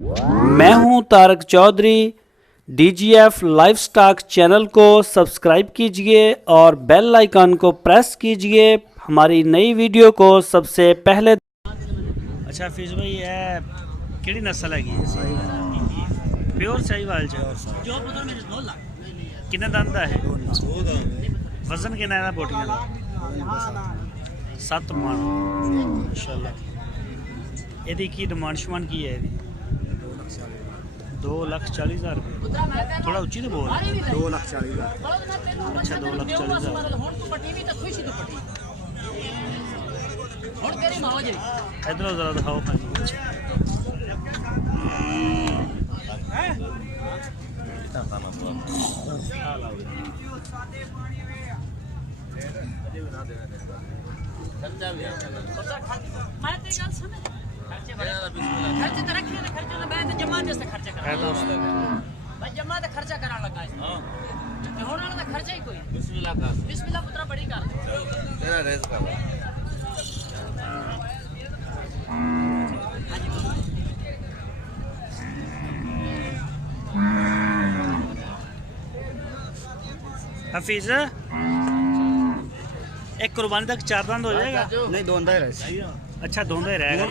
मैं हूं Tarak Chaudhary. DGF livestock channel को सब्सक्राइब कीजिए और बेल आइकन को प्रेस कीजिए हमारी नई वीडियो को सबसे पहले। अच्छा फीस भाई है किहड़ी नस्ल हैगी? प्योर साहिवाल किन्ने दंद है? वजन किन्ना है बोटियां दा? 7 मन माशाल्लाह। ਇਹਦੀ ਕੀ ਡਿਮਾਂਡ ਸ਼ਮਾਨ ਕੀ ਹੈ ਇਹਦੀ? 2,40,000 रुपये। थोड़ा उच्ची तो बोल। 2,40,000। अच्छा 2,40,000। इधर जरा दिखाओ भाई। खर्चे तो रखिए ना, खर्चे तो मैं तो जमा जैसे खर्चा करा भाई, जमा तो खर्चा कराने लगा है। ते होने वाला तो खर्चा ही कोई। बिस्मिल्लाह पुत्रा बड़ी कर तेरा रेस कर। हफीज एक कुर्बानी तक 4 दंद हो जाएगा? नहीं दोंदा ही रहे। अच्छा दोंदा ही रहेगा।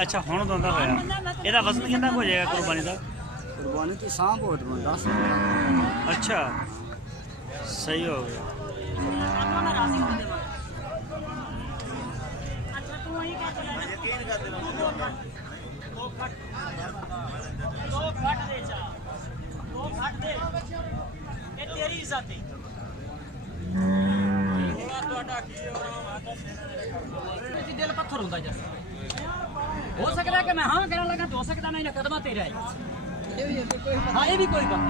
अच्छा हुण दोंदा होया। ਇਹਦਾ ਵਜ਼ਨ ਕਿੰਨਾ ਹੋ ਜਾਏਗਾ ਕੁਰਬਾਨੀ ਦਾ? कुर्बानी तो सांप हो 10। अच्छा सही हो गया। दिल पत्थर होता जैसे हो सकता है कि मैं हाँ कहने लगा तो हो सकता है मैं कदम तेरा है। हाँ ये भी कोई बात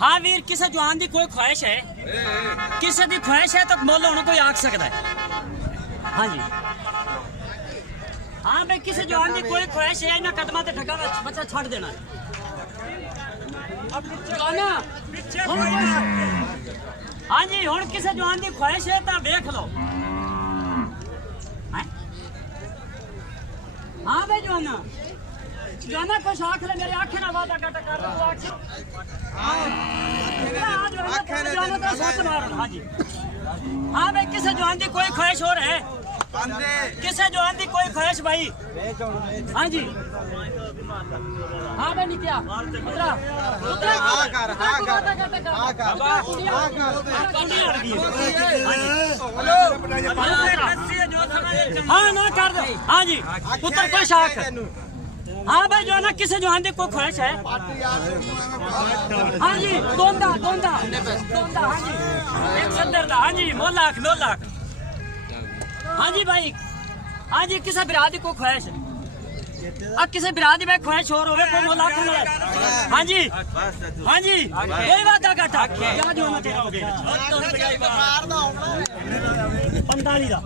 हाँ वीर किसी जवान की कोई ख्वाहिश है, किसी की ख्वाहिश है तो मोल होने कोई आख सकता है। हाँ जी हाँ भाई किसी जवान की कोई ख्वाहिश है इन्हें कदम से ठगा बच्चा छड़ देना है। हाँ जी हुण किसी जवान की ख्वाहिश है तो देख लो। हाँ भाई जवाना जवाना कुछ आख ले मेरे आखे ना वादा कर हाँ जी हाँ भाई किसी जवान की कोई ख्वाहिश हो रहा है, किसी जवान की कोई ख्वाहिश भाई? हाँ जी हाँ भाई निकया हाँ ना कर दो। हाँ जी पुत्र कोई शाख। हाँ भाई जो है ना किसी जवान की कोई ख्वाहिश है? हाँ जी दोंदा दोंदा दोंदा। हाँ जी 170 दा। हाँ जी 9 लाख 9 लाख। हाँ जी भाई हाँ जी किसी बिरा की कोई ख्वाहिश अब किसी बिरा की भाई ख्वाहिश और हो कोई 9 लाख। हाँ जी हाँ जी कोई बात है घटा क्या जो होना चाहिए 45 का।